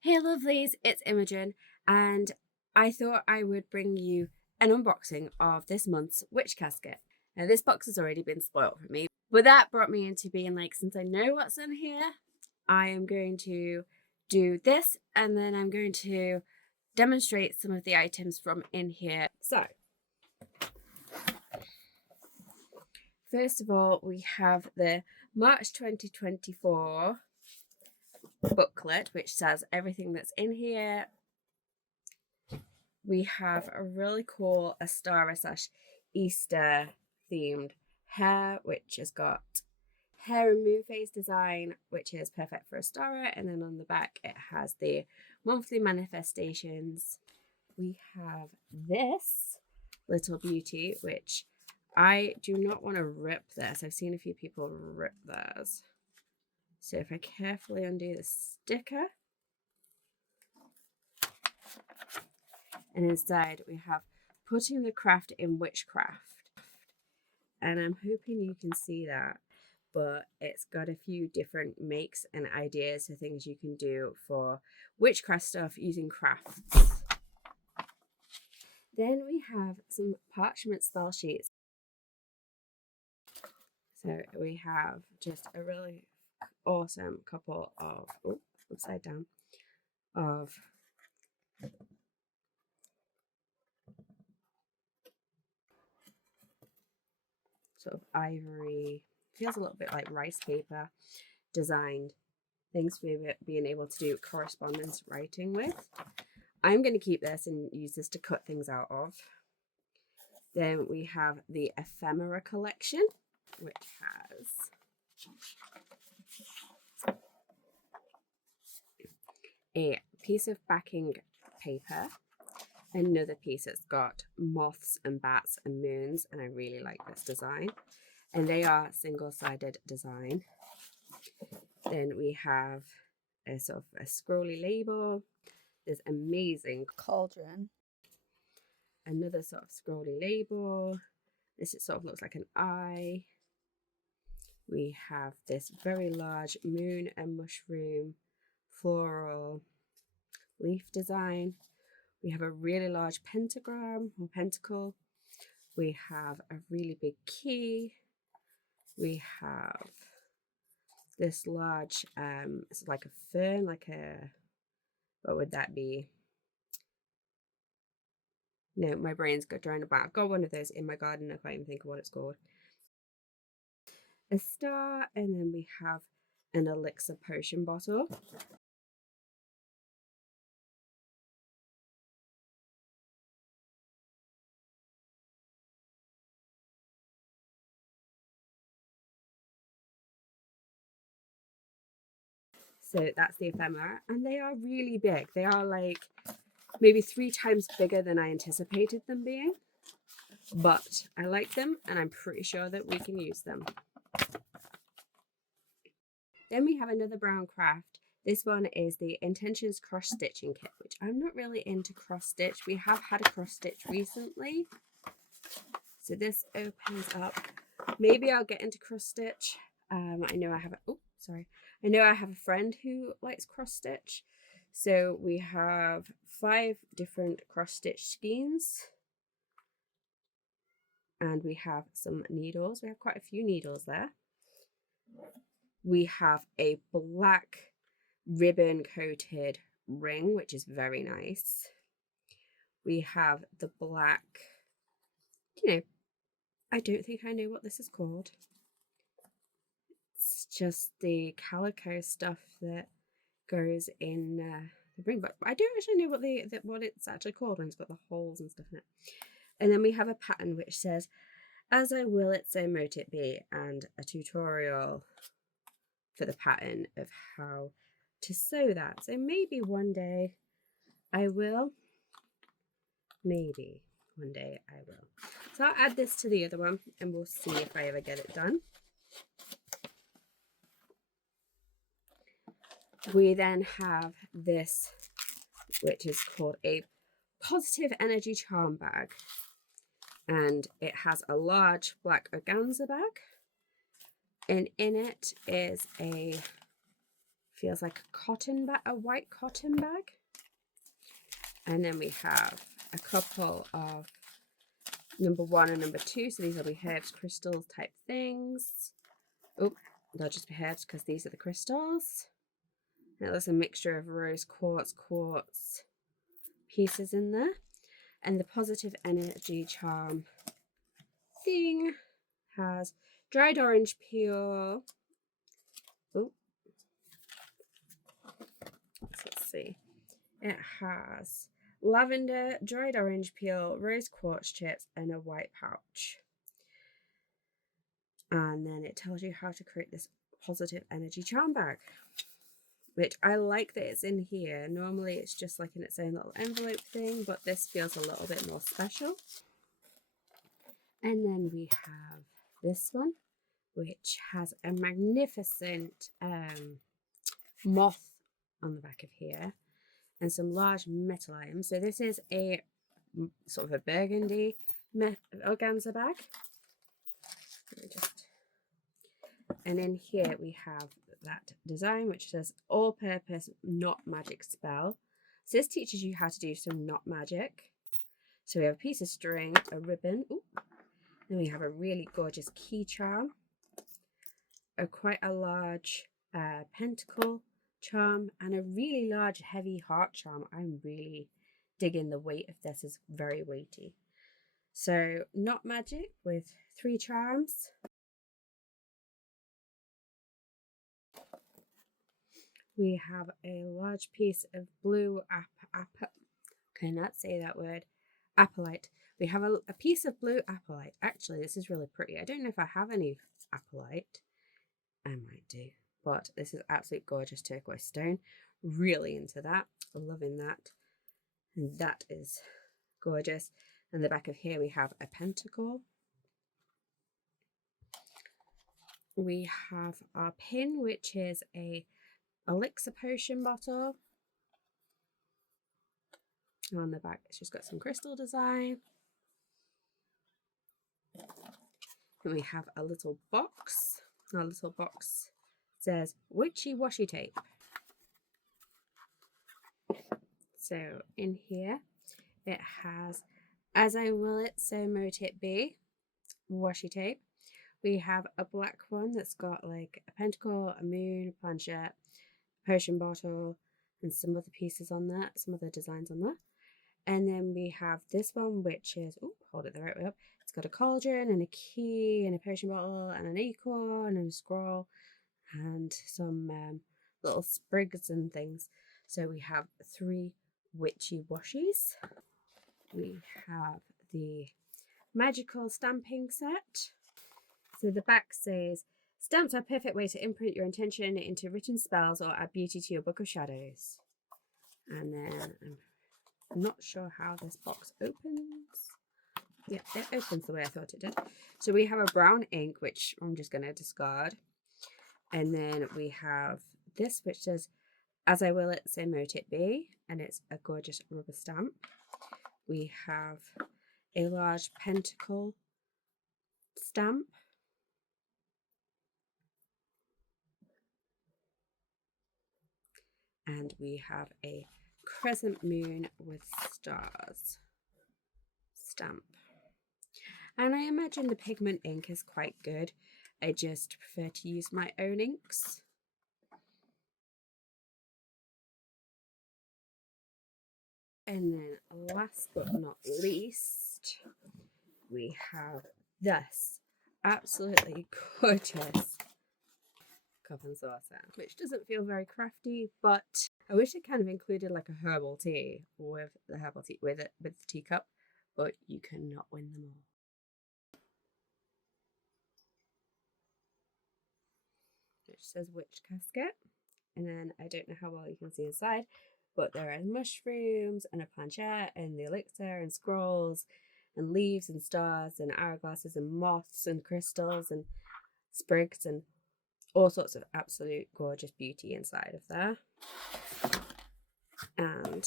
Hey lovelies, it's Imogen, and I thought I would bring you an unboxing of this month's Witch Casket. Now this box has already been spoiled for me, but that brought me into being like, since I know what's in here, I am going to do this and then I'm going to demonstrate some of the items from in here. So, first of all, we have the March 2024 booklet, which says everything that's in here. We have a really cool Astara/Easter themed hair, which has got hair and moon phase design, which is perfect for Astara. And then on the back, it has the monthly manifestations. We have this little beauty, which I do not want to rip this. I've seen a few people rip theirs. So if I carefully undo the sticker, and inside we have putting the craft in witchcraft. And I'm hoping you can see that, but it's got a few different makes and ideas of things you can do for witchcraft stuff using crafts. Then we have some parchment spell sheets. So we have just a really awesome couple of, upside down, of sort of ivory, feels a little bit like rice paper, designed things for being able to do correspondence writing with. I'm going to keep this and use this to cut things out of. Then we have the ephemera collection, which has a piece of backing paper, another piece that's got moths and bats and moons, and I really like this design. And they are single-sided design. Then we have a sort of a scrolly label. This amazing cauldron. Another sort of scrolly label. This sort of looks like an eye. We have this very large moon and mushroom floral leaf design. We have a really large pentagram or pentacle. We have a really big key. We have this large, it's like a fern, like a, what would that be? No, my brain's drawing a blank. I've got one of those in my garden. I can't even think of what it's called. A star, and then we have an elixir potion bottle. So that's the ephemera, and they are really big. They are like maybe 3 times bigger than I anticipated them being, but I like them and I'm pretty sure that we can use them. Then we have another brown craft. This one is the Intentions cross stitching kit, which I'm not really into cross stitch. We have had a cross stitch recently, so this opens up. Maybe I'll get into cross stitch. I know I have I know I have a friend who likes cross stitch. So we have 5 different cross stitch skeins, and we have some needles. We have quite a few needles there. We have a black ribbon coated ring, which is very nice. We have the black, I don't think I know what this is called. It's just the calico stuff that goes in the ring, but I don't actually know what it's actually called when it's got the holes and stuff in it. And then we have a pattern which says, "As I will it, so mote it be," and a tutorial for the pattern of how to sew that. So maybe one day I will. Maybe one day I will. So I'll add this to the other one and we'll see if I ever get it done. We then have this, which is called a positive energy charm bag. And it has a large black organza bag. And in it is a Feels like a cotton bag, a white cotton bag. And then we have a couple of number 1 and number 2. So these will be herbs, crystals type things. Oh, they'll just be herbs because these are the crystals. Now there's a mixture of rose quartz pieces in there. And the positive energy charm thing has dried orange peel. Oh, let's see. It has lavender, dried orange peel, rose quartz chips, and a white pouch. And then it tells you how to create this positive energy charm bag, which I like that it's in here. Normally it's just like in its own little envelope thing, but this feels a little bit more special. And then we have this one, which has a magnificent moth on the back of here and some large metal items. So this is a sort of a burgundy organza bag. And in here we have that design, which says all-purpose knot magic spell. So this teaches you how to do some knot magic. So we have a piece of string, a ribbon. Ooh. Then we have a really gorgeous key charm, quite a large pentacle charm, and a really large heavy heart charm. I'm really digging the weight of this, is very weighty. So knot magic with 3 charms. We have a large piece of blue cannot say that word, apatite. We have a piece of blue apatite. Actually, this is really pretty. I don't know if I have any apatite. I might do. But this is absolute gorgeous turquoise stone. Really into that. Loving that. And that is gorgeous. And the back of here we have a pentacle. We have our pin, which is a elixir potion bottle. And on the back it's just got some crystal design. And we have a little box. Our little box says witchy washi tape. So in here it has as I will it, so mote it be washi tape. We have a black one that's got like a pentacle, a moon, a planchette, a potion bottle, and some other pieces on that, some other designs on that. And then we have this one, which is, oh, hold it the right way up. It's got a cauldron and a key and a potion bottle and an acorn and a scroll and some little sprigs and things. So we have 3 witchy washies. We have the magical stamping set. So the back says, stamps are a perfect way to imprint your intention into written spells or add beauty to your book of shadows. And then I'm not sure how this box opens. Yeah, it opens the way I thought it did. So we have a brown ink, which I'm just going to discard. And then we have this, which says, as I will it, so mote it be. And it's a gorgeous rubber stamp. We have a large pentacle stamp. And we have a crescent moon with stars stamp. And I imagine the pigment ink is quite good. I just prefer to use my own inks. And then last but not least, we have this absolutely gorgeous cup and saucer, which doesn't feel very crafty, but I wish it kind of included like a herbal tea with the herbal tea with the teacup, but you cannot win them all. Which says Witch Casket, and then I don't know how well you can see inside, but there are mushrooms and a planchette and the elixir and scrolls and leaves and stars and hourglasses and moths and crystals and sprigs and all sorts of absolute gorgeous beauty inside of there. And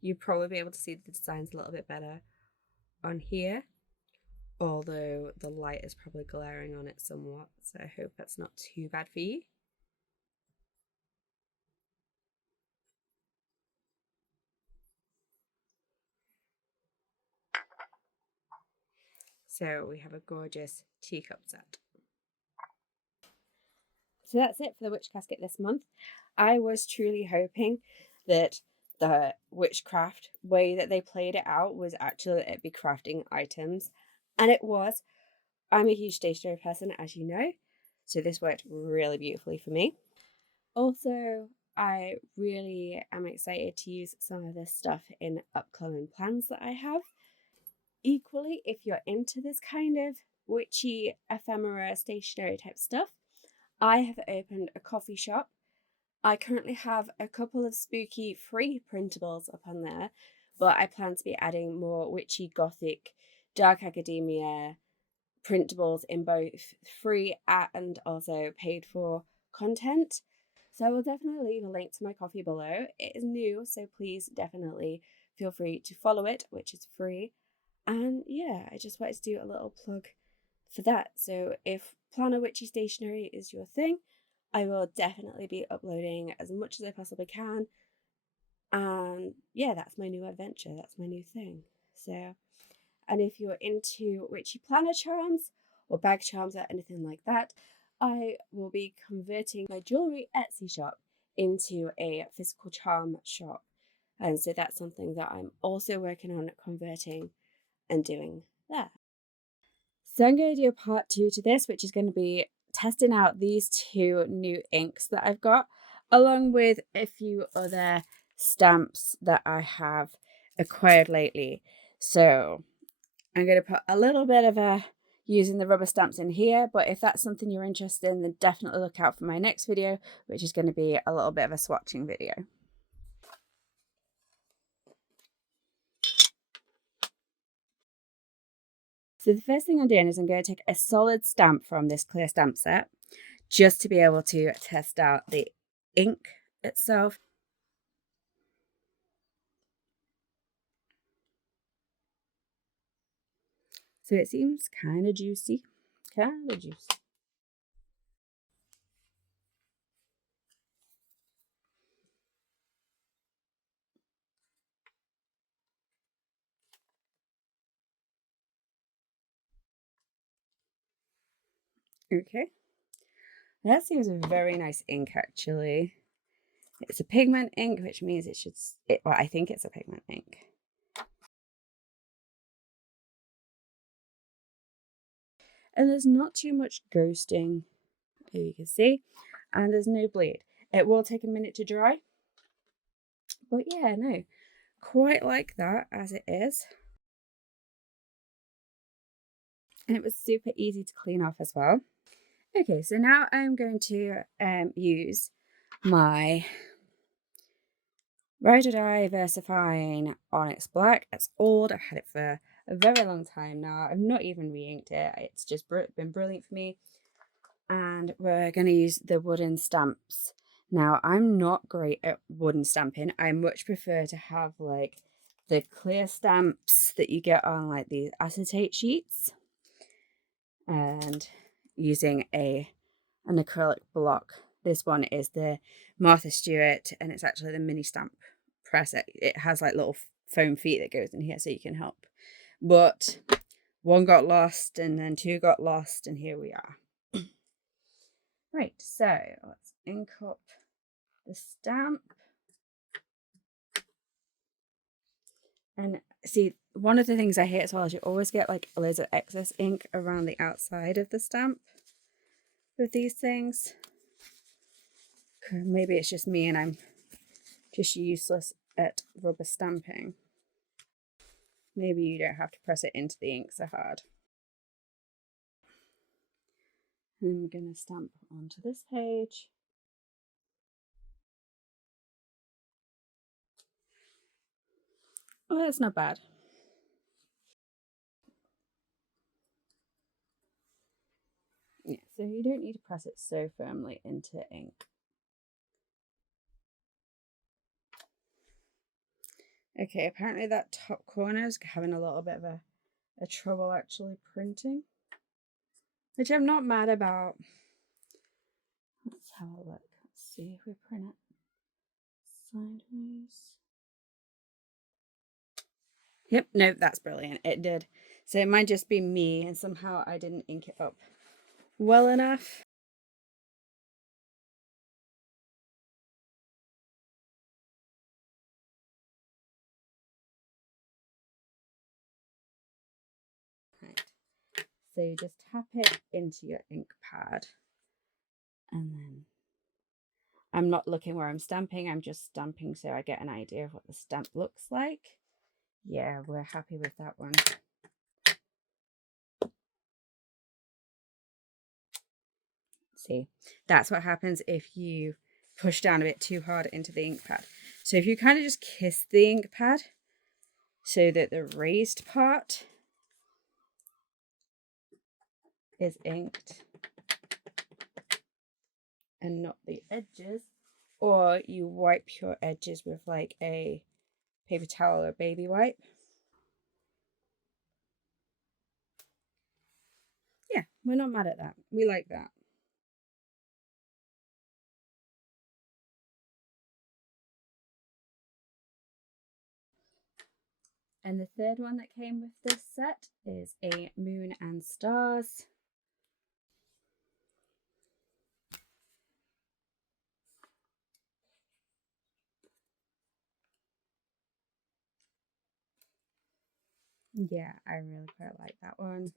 you'll probably be able to see the designs a little bit better on here, although the light is probably glaring on it somewhat, so I hope that's not too bad for you. So we have a gorgeous teacup set. So that's it for the Witch Casket this month. I was truly hoping that the witchcraft way that they played it out was actually that it'd be crafting items, and it was. I'm a huge stationery person, as you know, so this worked really beautifully for me. Also, I really am excited to use some of this stuff in upcoming plans that I have. Equally, if you're into this kind of witchy ephemera stationery type stuff, I have opened a coffee shop. I currently have a couple of spooky free printables up on there, but I plan to be adding more witchy gothic, dark academia printables in both free and also paid for content. So I will definitely leave a link to my coffee below. It is new, so please definitely feel free to follow it, which is free. And yeah, I just wanted to do a little plug for that. So if planner witchy stationery is your thing, I will definitely be uploading as much as I possibly can. And yeah, that's my new adventure. That's my new thing. So, and if you're into witchy planner charms or bag charms or anything like that, I will be converting my jewelry Etsy shop into a physical charm shop. And so that's something that I'm also working on converting and doing there. So I'm going to do a part 2 to this, which is going to be testing out these 2 new inks that I've got, along with a few other stamps that I have acquired lately. So I'm going to put a little bit of using the rubber stamps in here, but if that's something you're interested in, then definitely look out for my next video, which is going to be a little bit of a swatching video. So the first thing I'm doing is I'm going to take a solid stamp from this clear stamp set, just to be able to test out the ink itself. So it seems kind of juicy, kind of juicy. Okay, that seems a very nice ink actually. It's a pigment ink, which means it should, well, I think it's a pigment ink. And there's not too much ghosting, as you can see, and there's no bleed. It will take a minute to dry, but yeah, no, quite like that as it is. And it was super easy to clean off as well. Okay, so now I'm going to use my Ride or Die VersaFine Onyx Black. It's old, I've had it for a very long time now. I've not even re-inked it. It's just been brilliant for me. And we're going to use the wooden stamps. Now, I'm not great at wooden stamping. I much prefer to have like the clear stamps that you get on like these acetate sheets. And using an acrylic block. This one is the Martha Stewart, and it's actually the mini stamp press. It has like little foam feet that goes in here so you can help. But 1 got lost, and then 2 got lost, and here we are. Right, so let's ink up the stamp. And see, one of the things I hate as well is you always get like loads of excess ink around the outside of the stamp with these things. Maybe it's just me and I'm just useless at rubber stamping. Maybe you don't have to press it into the ink so hard. And then we're going to stamp onto this page. Oh, that's not bad. Yeah, so you don't need to press it so firmly into ink. Okay, apparently that top corner is having a little bit of a trouble actually printing, which I'm not mad about. Let's have a look. Let's see if we print it sideways. Yep, no, that's brilliant. It did So it might just be me and somehow I didn't ink it up well enough. Right. So you just tap it into your ink pad, and then I'm not looking where I'm stamping, I'm just stamping so I get an idea of what the stamp looks like. Yeah, we're happy with that one. See, that's what happens if you push down a bit too hard into the ink pad. So if you kind of just kiss the ink pad so that the raised part is inked and not the edges, or you wipe your edges with like a paper towel or baby wipe. Yeah, we're not mad at that. We like that. And the third one that came with this set is a moon and stars. Yeah, I really quite like that one.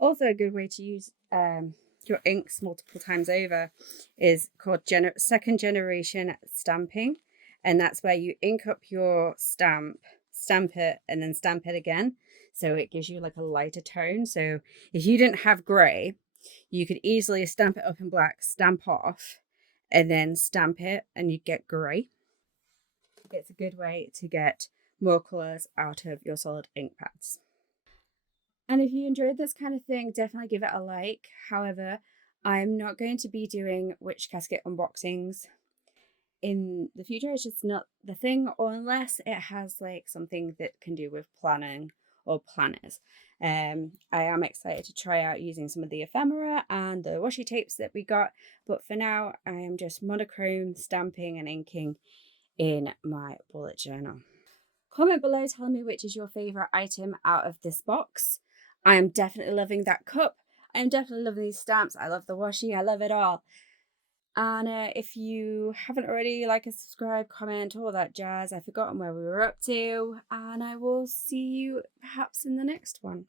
Also, a good way to use your inks multiple times over is called second generation stamping. And that's where you ink up your stamp it, and then stamp it again. So it gives you like a lighter tone. So if you didn't have grey, you could easily stamp it up in black, stamp off, and then stamp it, and you get grey. It's a good way to get more colours out of your solid ink pads. And if you enjoyed this kind of thing, definitely give it a like. However, I'm not going to be doing Witch Casket unboxings in the future. It's just not the thing, or unless it has like something that can do with planning or planners. I am excited to try out using some of the ephemera and the washi tapes that we got, but for now I am just monochrome stamping and inking in my bullet journal. Comment below telling me which is your favourite item out of this box. I am definitely loving that cup. I am definitely loving these stamps. I love the washi. I love it all. And if you haven't already, like and subscribe, comment, all that jazz. I've forgotten where we were up to. And I will see you perhaps in the next one.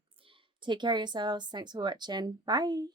Take care of yourselves. Thanks for watching. Bye.